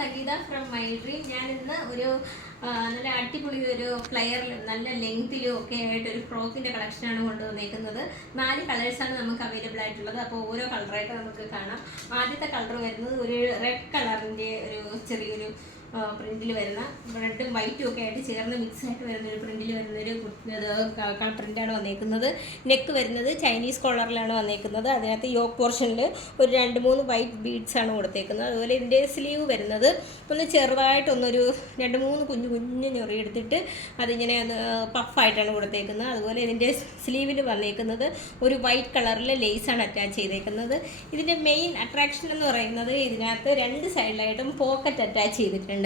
Sangeetha from my dream ഞാൻ ഇന്ന് ഒരു നല്ല അടിപൊളി ഒരു ഫ്ലയറിലും നല്ല ലെങ്തിലും ഒക്കെ ആയിട്ട് ഒരു ഫ്രോക്കിന്റെ കളക്ഷൻ കളക്ഷനാണ് കൊണ്ടുവന്നേക്കുന്നത്. നാല് കളേഴ്സാണ് നമുക്ക് അവൈലബിൾ ആയിട്ടുള്ളത്. അപ്പോൾ ഓരോ കളറായിട്ട് നമുക്ക് കാണാം. ആദ്യത്തെ കളർ വരുന്നത് ഒരു റെഡ് കളറിന്റെ ഒരു ചെറിയൊരു പ്രിന്റിൽ വരുന്ന റെഡും വൈറ്റും ഒക്കെ ആയിട്ട് ചേർന്ന് മിക്സ് ആയിട്ട് വരുന്ന ഒരു പ്രിന്റിൽ വരുന്ന ഒരു പ്രിന്റാണ് വന്നേക്കുന്നത്. നെക്ക് വരുന്നത് ചൈനീസ് കോളറിലാണ് വന്നേക്കുന്നത്. അതിനകത്ത് യോക്ക് പോർഷനിൽ ഒരു രണ്ട് മൂന്ന് വൈറ്റ് ബീഡ്സ് ആണ് കൊടുത്തേക്കുന്നത്. അതുപോലെ ഇതിന്റെ സ്ലീവ് വരുന്നത് ഒന്ന് ചെറുതായിട്ടൊന്നൊരു രണ്ട് മൂന്ന് കുഞ്ഞു കുഞ്ഞു ഞൊറി എടുത്തിട്ട് അതിങ്ങനെ ഒന്ന് പഫായിട്ടാണ് കൊടുത്തേക്കുന്നത്. അതുപോലെ ഇതിന്റെ സ്ലീവിൽ വന്നേക്കുന്നത് ഒരു വൈറ്റ് കളറിൽ ലേസാണ് അറ്റാച്ച് ചെയ്തേക്കുന്നത്. ഇതിന്റെ മെയിൻ അട്രാക്ഷൻ എന്ന് പറയുന്നത് ഇതിനകത്ത് രണ്ട് സൈഡിലായിട്ടും പോക്കറ്റ് അറ്റാച്ച് ചെയ്തിട്ടുണ്ട്.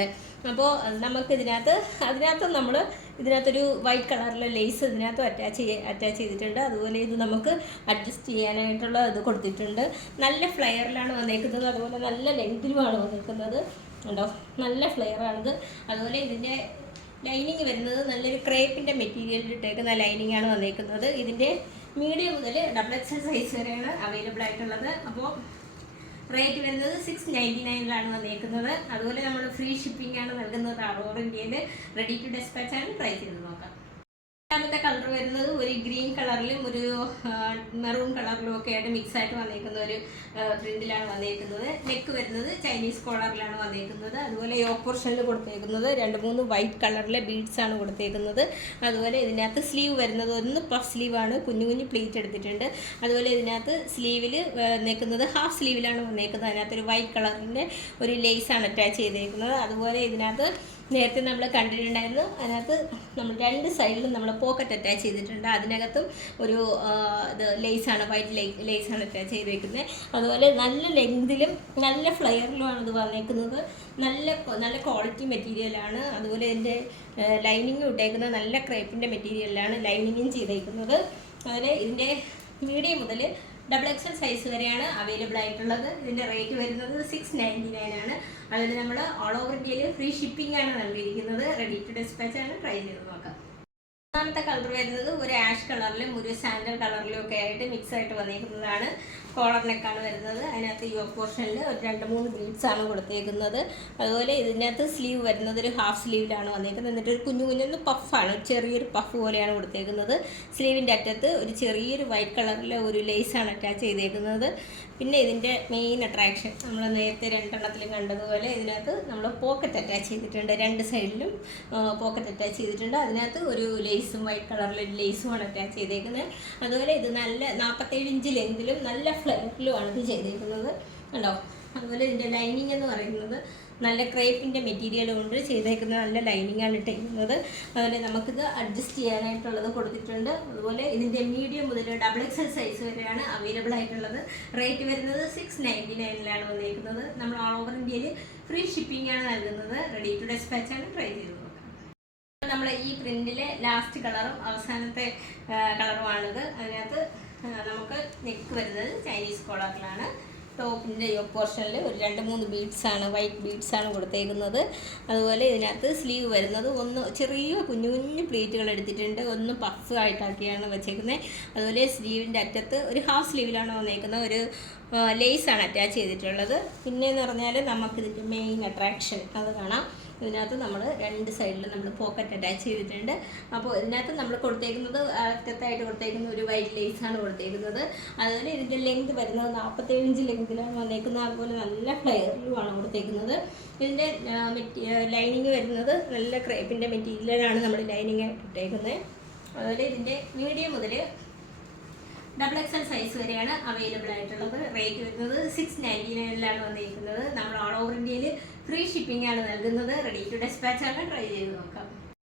അപ്പോൾ നമുക്ക് ഇതിനകത്ത് അതിനകത്ത് നമ്മൾ ഇതിനകത്തൊരു വൈറ്റ് കളറിലെ ലേസ് ഇതിനകത്ത് അറ്റാച്ച് ചെയ്യ അറ്റാച്ച് ചെയ്തിട്ടുണ്ട്. അതുപോലെ ഇത് നമുക്ക് അഡ്ജസ്റ്റ് ചെയ്യാനായിട്ടുള്ള ഇത് കൊടുത്തിട്ടുണ്ട്. നല്ല ഫ്ലെയറിലാണ് വന്നേക്കുന്നത്. അതുപോലെ നല്ല ലെങ്തിലുമാണ് വന്നേക്കുന്നത്. ഉണ്ടോ നല്ല ഫ്ലെയറാണിത് അതുപോലെ ഇതിന്റെ ലൈനിങ് വരുന്നത് നല്ലൊരു ക്രേപ്പിന്റെ മെറ്റീരിയലിൽ ഇട്ടേക്കുന്ന ലൈനിങ് ആണ് വന്നേക്കുന്നത്. ഇതിന്റെ മീഡിയം മുതൽ ഡബിൾ എക്സൽ സൈസ് വരെയാണ് അവൈലബിൾ ആയിട്ടുള്ളത്. അപ്പോൾ റേറ്റ് വരുന്നത് സിക്സ് നയന്റി നയനിലാണ് വന്നേക്കുന്നത്. അതുപോലെ നമ്മൾ ഫ്രീ ഷിപ്പിംഗ് ആണ് നൽകുന്നത്. അറോർ ഇന്ത്യയിൽ റെഡി ടു ഡെസ്പാച്ച് ആണ് ട്രൈ ചെയ്ത് നോക്കാം. രണ്ടാമത്തെ കളർ വരുന്നത് കളറിലും ഒരു മെറൂൺ കളറിലും ഒക്കെ ആയിട്ട് മിക്സ് ആയിട്ട് വന്നേക്കുന്ന ഒരു പ്രിന്റിലാണ് വന്നേക്കുന്നത്. നെക്ക് വരുന്നത് ചൈനീസ് കോളറിലാണ് വന്നേക്കുന്നത്. അതുപോലെ യോക്ക് കൊടുത്തേക്കുന്നത് രണ്ട് മൂന്ന് വൈറ്റ് കളറിലെ ബീഡ്സ് ആണ് കൊടുത്തേക്കുന്നത്. അതുപോലെ ഇതിനകത്ത് സ്ലീവ് വരുന്നത് ഒന്ന് പഫ് സ്ലീവാണ് കുഞ്ഞു കുഞ്ഞു പ്ലീറ്റ് എടുത്തിട്ടുണ്ട്. അതുപോലെ ഇതിനകത്ത് സ്ലീവിൽ വന്നേക്കുന്നത് ഹാഫ് സ്ലീവിലാണ് വന്നേക്കുന്നത്. അതിനകത്ത് ഒരു വൈറ്റ് കളറിന്റെ ഒരു ലേസാണ് അറ്റാച്ച് ചെയ്തേക്കുന്നത്. അതുപോലെ ഇതിനകത്ത് നേരത്തെ നമ്മൾ കണ്ടിട്ടുണ്ടായിരുന്നു. അതിനകത്ത് നമ്മൾ രണ്ട് സൈഡിലും നമ്മൾ പോക്കറ്റ് അറ്റാച്ച് ചെയ്തിട്ടുണ്ട്. അതിനകത്തും ഒരു ഇത് ലേസാണ് വൈറ്റ് ലേസാണ് അറ്റാച്ച് ചെയ്തേക്കുന്നത് അതുപോലെ നല്ല ലെങ്തിലും നല്ല ഫ്ലെയറിലുമാണ് ഇത് വന്നേക്കുന്നത്. നല്ല നല്ല ക്വാളിറ്റി മെറ്റീരിയലാണ് അതുപോലെ ഇതിന്റെ ലൈനിങ് ഇട്ടേക്കുന്നത് നല്ല ക്രേപ്പിന്റെ മെറ്റീരിയലാണ് ലൈനിങ്ങും ചെയ്തേക്കുന്നത്. അതുപോലെ ഇതിന്റെ മീഡിയം മുതൽ ഡബിൾ എക്സൽ സൈസ് വരെയാണ് അവൈലബിൾ ആയിട്ടുള്ളത്. ഇതിന്റെ റേറ്റ് വരുന്നത് സിക്സ് നയന്റി നയൻ ആണ്. അതുപോലെ നമ്മൾ ഓൾ ഓവർ ഇന്ത്യയിൽ ഫ്രീ ഷിപ്പിംഗ് ആണ് നൽകിയിരിക്കുന്നത്. റെഡി ടു ഡിസ്പാച്ച് ആണ്. ട്രൈ ചെയ്ത് നോക്കാം. മൂന്നാമത്തെ കളർ വരുന്നത് ഒരു ആഷ് കളറിലും ഒരു സാൻഡൽ കളറിലും ഒക്കെ ആയിട്ട് മിക്സ് ആയിട്ട് വന്നിരിക്കുന്നതാണ്. കോളർ നെക്കാണ് വരുന്നത്. അതിനകത്ത് യോ പോർഷനിൽ ഒരു രണ്ട് മൂന്ന് ബീഡ്സ് ആണ് കൊടുത്തേക്കുന്നത്. അതുപോലെ ഇതിനകത്ത് സ്ലീവ് വരുന്നത് ഒരു ഹാഫ് സ്ലീവിലാണ് വന്നേക്കുന്നത് എന്നിട്ട് ഒരു കുഞ്ഞു കുഞ്ഞൊന്ന് പഫാണ് ചെറിയൊരു പഫ് പോലെയാണ് കൊടുത്തേക്കുന്നത്. സ്ലീവിന്റെ അറ്റത്ത് ഒരു ചെറിയൊരു വൈറ്റ് കളറിലെ ഒരു ലേസാണ് അറ്റാച്ച് ചെയ്തേക്കുന്നത്. പിന്നെ ഇതിന്റെ മെയിൻ അട്രാക്ഷൻ നമ്മൾ നേരത്തെ രണ്ടെണ്ണത്തിലും കണ്ടതുപോലെ ഇതിനകത്ത് നമ്മൾ പോക്കറ്റ് അറ്റാച്ച് ചെയ്തിട്ടുണ്ട്. രണ്ട് സൈഡിലും പോക്കറ്റ് അറ്റാച്ച് ചെയ്തിട്ടുണ്ട്. അതിനകത്ത് ഒരു ലേസും വൈറ്റ് കളറിലൊരു ലേസുമാണ് അറ്റാച്ച് ചെയ്തേക്കുന്നത് അതുപോലെ ഇത് നല്ല നാൽപ്പത്തേഴ് ഇഞ്ച് ലെങ്തിലും നല്ല ഫ്ലെയറിലുമാണ് ഇത് ചെയ്തേക്കുന്നത്. കണ്ടോ? അതുപോലെ ഇതിന്റെ ലൈനിങ് എന്ന് പറയുന്നത് നല്ല ക്രേപ്പിന്റെ മെറ്റീരിയൽ കൊണ്ട് ചെയ്തേക്കുന്ന നല്ല ലൈനിങ് ആണ് ഇട്ടേക്കുന്നത് അതുപോലെ നമുക്കിത് അഡ്ജസ്റ്റ് ചെയ്യാനായിട്ടുള്ളത് കൊടുത്തിട്ടുണ്ട്. അതുപോലെ ഇതിന്റെ മീഡിയം മുതൽ ഡബിൾ എക്സൽ സൈസ് വരെയാണ് അവൈലബിൾ ആയിട്ടുള്ളത്. റേറ്റ് വരുന്നത് സിക്സ് നയന്റി നയനിലാണ് വന്നേക്കുന്നത്. നമ്മൾ ഓൾ ഓവർ ഇന്ത്യയിൽ ഫ്രീ ഷിപ്പിംഗ് ആണ് നൽകുന്നത്. റെഡി ടു ഡെസ്പാച്ച് ആണ് ട്രൈ ചെയ്ത് നോക്കാം. നമ്മൾ ഈ പ്രിന്റിലെ ലാസ്റ്റ് കളറും അവസാനത്തെ കളറുമാണിത് അതിനകത്ത് നമുക്ക് നെക്ക് വരുന്നത് ചൈനീസ് കോളറിലാണ് ടോപ്പിന്റെ പോർഷനിൽ ഒരു രണ്ട് മൂന്ന് ബീഡ്സാണ് വൈറ്റ് ബീഡ്സാണ് കൊടുത്തേക്കുന്നത്. അതുപോലെ ഇതിനകത്ത് സ്ലീവ് വരുന്നത് ഒന്ന് ചെറിയ കുഞ്ഞു കുഞ്ഞു പ്ലീറ്റുകൾ എടുത്തിട്ടുണ്ട്. ഒന്ന് പഫ് ആയിട്ടാക്കിയാണ് വെച്ചേക്കുന്നത് അതുപോലെ സ്ലീവിന്റെ അറ്റത്ത് ഒരു ഹാഫ് സ്ലീവിലാണ് വന്നേക്കുന്നത് ഒരു ലേസാണ് അറ്റാച്ച് ചെയ്തിട്ടുള്ളത്. പിന്നെയെന്ന് പറഞ്ഞാൽ നമുക്കിതിന്റെ മെയിൻ അട്രാക്ഷൻ അത് കാണാം. ഇതിനകത്ത് നമ്മൾ രണ്ട് സൈഡിൽ നമ്മൾ പോക്കറ്റ് അറ്റാച്ച് ചെയ്തിട്ടുണ്ട്. അപ്പോൾ ഇതിനകത്ത് നമ്മൾ കൊടുത്തേക്കുന്നത് അറ്റത്തായിട്ട് കൊടുത്തേക്കുന്ന ഒരു വൈറ്റ് ലേസാണ് കൊടുത്തേക്കുന്നത്. അതുപോലെ ഇതിന്റെ ലെങ്ത് വരുന്നത് നാൽപ്പത്തേഴ് ഇഞ്ച് ലെങ്തിലാണ് വന്നേക്കുന്നത്. അതുപോലെ നല്ല ഫ്ലെയറിലുമാണ് കൊടുത്തേക്കുന്നത്. ഇതിന്റെ ലൈനിങ് വരുന്നത് നല്ല ക്രേപ്പിന്റെ മെറ്റീരിയലാണ് നമ്മൾ ലൈനിങ് ഇട്ടേക്കുന്നത് അതുപോലെ ഇതിന്റെ മീഡിയം മുതൽ ഡബിൾ എക്സൽ സൈസ് വരെയാണ് അവൈലബിൾ ആയിട്ടുള്ളത്. റേറ്റ് വരുന്നത് സിക്സ് നയന്റി നയനിലാണ് വന്നിരിക്കുന്നത്. നമ്മൾ ഓൾ ഓവർ ഇന്ത്യയിൽ ഫ്രീ ഷിപ്പിംഗ് ആണ് നൽകുന്നത്. റെഡി ടു ഡെസ്പാച്ച് ആണ് ട്രൈ ചെയ്ത് നോക്കാം.